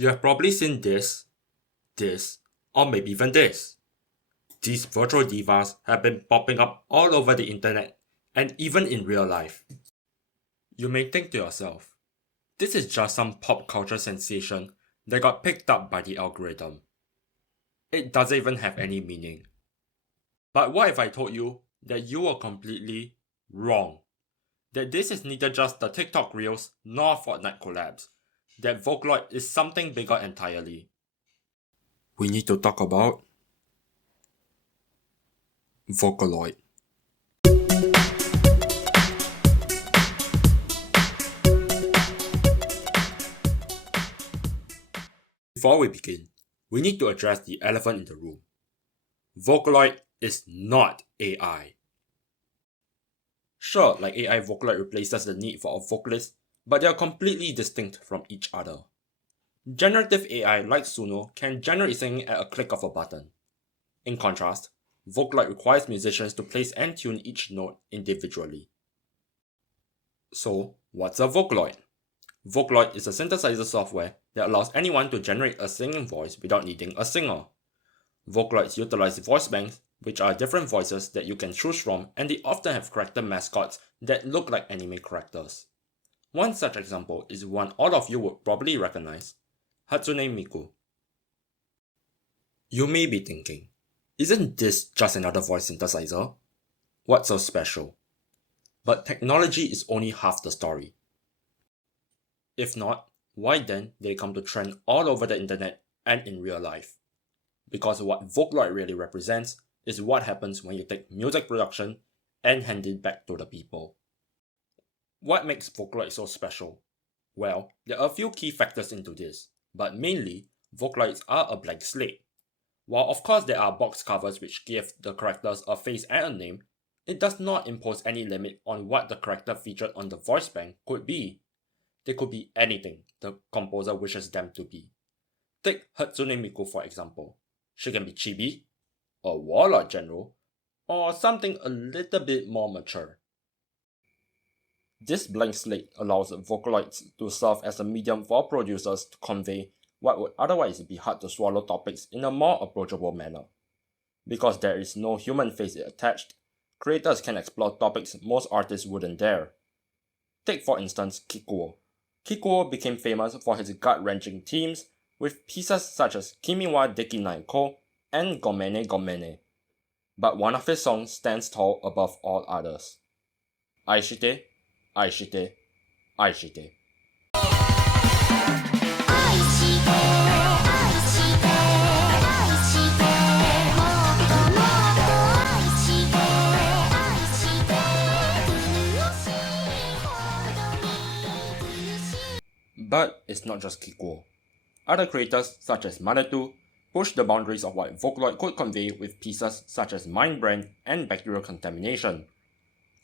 You have probably seen this, or maybe even this. These virtual divas have been popping up all over the internet and even in real life. You may think to yourself, this is just some pop culture sensation that got picked up by the algorithm. It doesn't even have any meaning. But what if I told you that you were completely wrong? That this is neither just the TikTok Reels nor Fortnite collabs. That Vocaloid is something bigger entirely. We need to talk about Vocaloid. Before we begin, we need to address the elephant in the room. Vocaloid is not AI. Sure, like AI, Vocaloid replaces the need for a vocalist, but they are completely distinct from each other. Generative AI like Suno can generate singing at a click of a button. In contrast, Vocaloid requires musicians to place and tune each note individually. So, what's a Vocaloid? Vocaloid is a synthesizer software that allows anyone to generate a singing voice without needing a singer. Vocaloids utilize voice banks, which are different voices that you can choose from, and they often have character mascots that look like anime characters. One such example is one all of you would probably recognize, Hatsune Miku. You may be thinking, isn't this just another voice synthesizer? What's so special? But technology is only half the story. If not, why then did it come to trend all over the internet and in real life? Because what Vocaloid really represents is what happens when you take music production and hand it back to the people. What makes Vocaloid so special? Well, there are a few key factors into this, but mainly, Vocaloids are a blank slate. While of course there are box covers which give the characters a face and a name, it does not impose any limit on what the character featured on the voice bank could be. They could be anything the composer wishes them to be. Take Hatsune Miku for example. She can be chibi, a warlord general, or something a little bit more mature. This blank slate allows Vocaloids to serve as a medium for producers to convey what would otherwise be hard to swallow topics in a more approachable manner. Because there is no human face attached, creators can explore topics most artists wouldn't dare. Take for instance Kikuo. Kikuo became famous for his gut-wrenching themes with pieces such as Kimi wa Dekinai Ko and Gomene Gomene. But one of his songs stands tall above all others. Aishite, Aishite, Aishite. But it's not just Kikuo. Other creators such as Manatu push the boundaries of what Vocaloid could convey with pieces such as Mind Brand and Bacterial Contamination.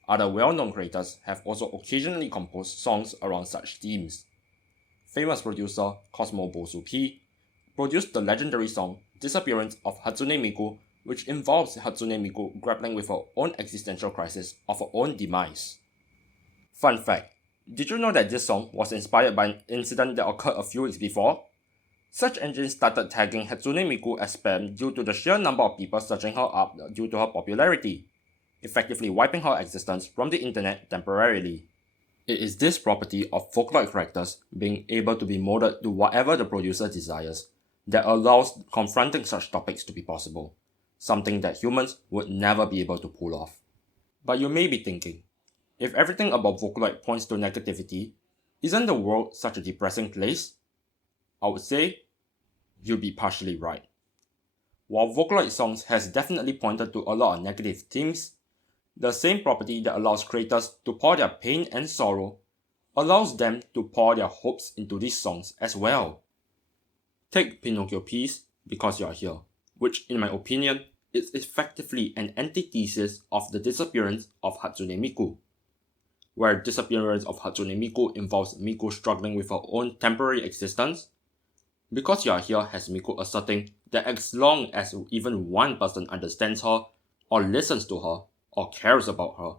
Other well-known creators have also occasionally composed songs around such themes. Famous producer Cosmo Bosu P produced the legendary song Disappearance of Hatsune Miku, which involves Hatsune Miku grappling with her own existential crisis of her own demise. Fun fact, did you know that this song was inspired by an incident that occurred a few weeks before? Search engines started tagging Hatsune Miku as spam due to the sheer number of people searching her up due to her popularity, effectively wiping her existence from the internet temporarily. It is this property of Vocaloid characters being able to be molded to whatever the producer desires that allows confronting such topics to be possible, something that humans would never be able to pull off. But you may be thinking, if everything about Vocaloid points to negativity, isn't the world such a depressing place? I would say, you'd be partially right. While Vocaloid songs has definitely pointed to a lot of negative themes, the same property that allows creators to pour their pain and sorrow allows them to pour their hopes into these songs as well. Take Pinocchio Piece, Because You're Here, which in my opinion is effectively an antithesis of the disappearance of Hatsune Miku. Where disappearance of Hatsune Miku involves Miku struggling with her own temporary existence, Because You're Here has Miku asserting that as long as even one person understands her, or listens to her, or cares about her,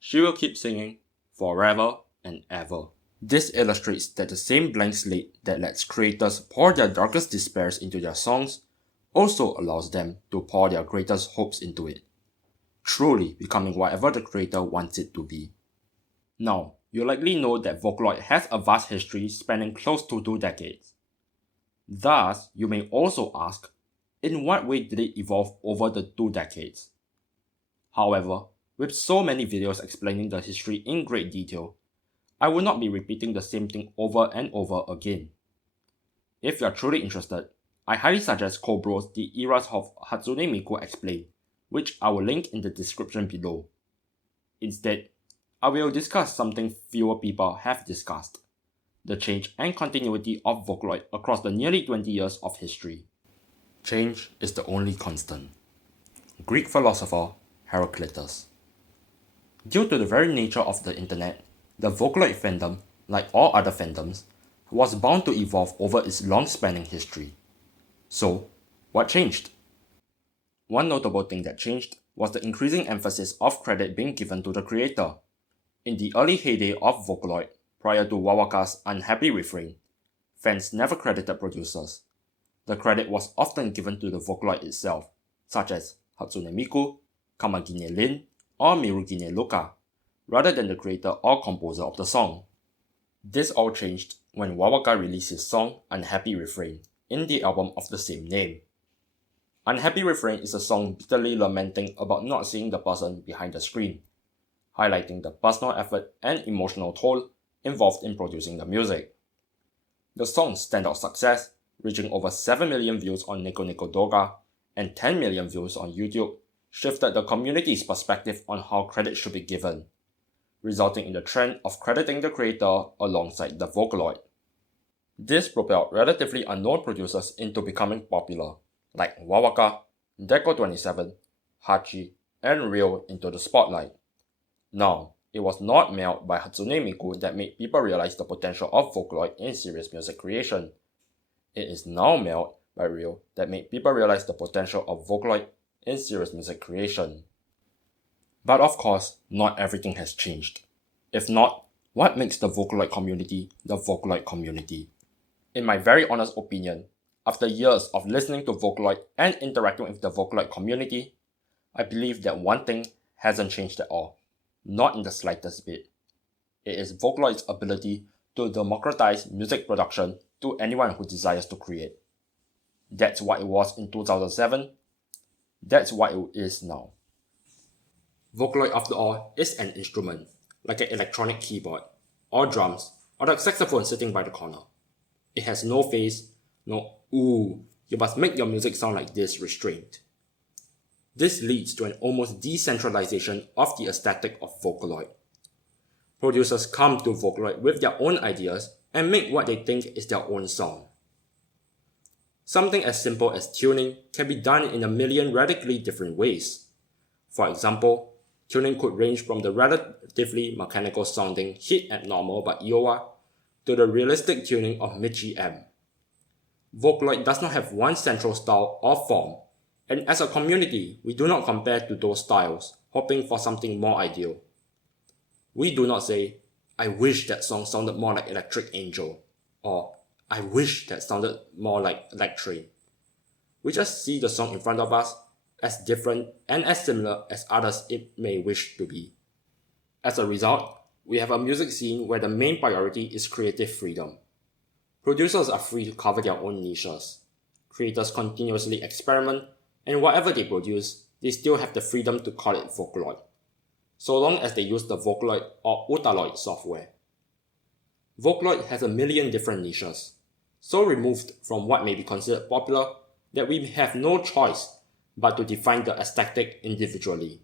she will keep singing forever and ever. This illustrates that the same blank slate that lets creators pour their darkest despairs into their songs also allows them to pour their greatest hopes into it, truly becoming whatever the creator wants it to be. Now, you likely know that Vocaloid has a vast history spanning close to 2 decades. Thus, you may also ask, in what way did it evolve over the 2 decades? However, with so many videos explaining the history in great detail, I will not be repeating the same thing over and over again. If you are truly interested, I highly suggest co-browse the eras of Hatsune Miku Explained, which I will link in the description below. Instead, I will discuss something fewer people have discussed: the change and continuity of Vocaloid across the nearly 20 years of history. Change is the only constant. Greek philosopher Heraclitus. Due to the very nature of the internet, the Vocaloid fandom, like all other fandoms, was bound to evolve over its long-spanning history. So, what changed? One notable thing that changed was the increasing emphasis of credit being given to the creator. In the early heyday of Vocaloid, prior to Wawaka's unhappy refrain, fans never credited producers. The credit was often given to the Vocaloid itself, such as Hatsune Miku, Kamagine Lin, or Mirugine Luka, rather than the creator or composer of the song. This all changed when Wawaka released his song Unhappy Refrain in the album of the same name. Unhappy Refrain is a song bitterly lamenting about not seeing the person behind the screen, highlighting the personal effort and emotional toll involved in producing the music. The song's standout success, reaching over 7 million views on Nico Nico Doga and 10 million views on YouTube, shifted the community's perspective on how credit should be given, resulting in the trend of crediting the creator alongside the Vocaloid. This propelled relatively unknown producers into becoming popular, like Wawaka, Deco27, Hachi, and Ryo into the spotlight. Now, it was not Melt by Hatsune Miku that made people realize the potential of Vocaloid in serious music creation. It is now Melt by Ryo that made people realize the potential of Vocaloid in serious music creation. But of course, not everything has changed. If not, what makes the Vocaloid community the Vocaloid community? In my very honest opinion, after years of listening to Vocaloid and interacting with the Vocaloid community, I believe that one thing hasn't changed at all. Not in the slightest bit. It is Vocaloid's ability to democratize music production to anyone who desires to create. That's what it was in 2007. That's what it is now. Vocaloid, after all, is an instrument, like an electronic keyboard, or drums, or the saxophone sitting by the corner. It has no face, no "ooh, you must make your music sound like this" restraint. This leads to an almost decentralization of the aesthetic of Vocaloid. Producers come to Vocaloid with their own ideas and make what they think is their own song. Something as simple as tuning can be done in a million radically different ways. For example, tuning could range from the relatively mechanical sounding Hit at Normal by Iowa to the realistic tuning of Michi M. Vocaloid does not have one central style or form, and as a community, we do not compare to those styles, hoping for something more ideal. We do not say, "I wish that song sounded more like Electric Angel," or "I wish that sounded more like Electrain." We just see the song in front of us as different and as similar as others it may wish to be. As a result, we have a music scene where the main priority is creative freedom. Producers are free to cover their own niches. Creators continuously experiment, and whatever they produce, they still have the freedom to call it Vocaloid, so long as they use the Vocaloid or Utaloid software. Vocaloid has a million different niches, so removed from what may be considered popular that we have no choice but to define the aesthetic individually.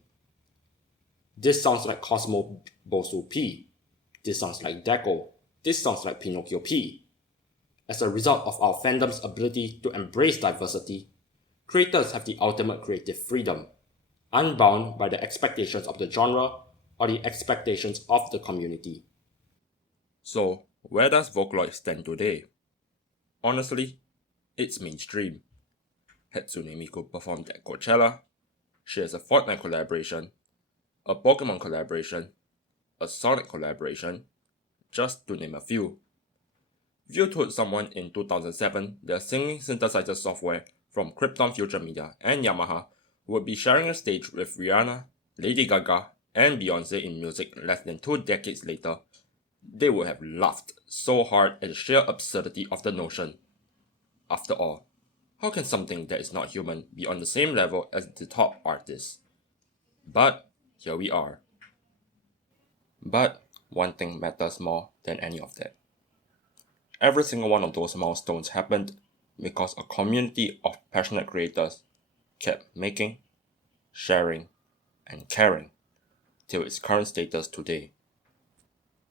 This sounds like Cosmo Bosu P. This sounds like Deco. This sounds like Pinocchio P. As a result of our fandom's ability to embrace diversity, creators have the ultimate creative freedom, unbound by the expectations of the genre or the expectations of the community. So, where does Vocaloid stand today? Honestly, it's mainstream. Hatsune Miku performed at Coachella, she has a Fortnite collaboration, a Pokemon collaboration, a Sonic collaboration, just to name a few. If you told someone in 2007 that singing synthesizer software from Krypton Future Media and Yamaha would be sharing a stage with Rihanna, Lady Gaga, and Beyonce in music less than 2 decades later, they would have laughed so hard at the sheer absurdity of the notion. After all, how can something that is not human be on the same level as the top artists? But here we are. But one thing matters more than any of that. Every single one of those milestones happened because a community of passionate creators kept making, sharing, and caring till its current status today.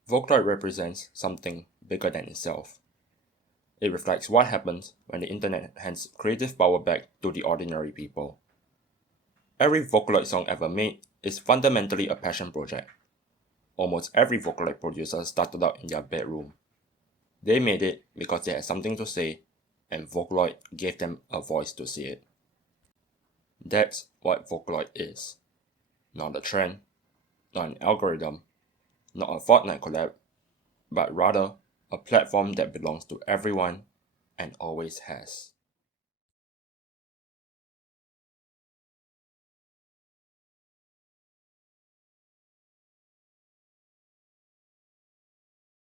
Vocaloid represents something bigger than itself. It reflects what happens when the internet hands creative power back to the ordinary people. Every Vocaloid song ever made is fundamentally a passion project. Almost every Vocaloid producer started out in their bedroom. They made it because they had something to say, and Vocaloid gave them a voice to say it. That's what Vocaloid is. Not a trend, not an algorithm, not a Fortnite collab, but rather a platform that belongs to everyone and always has.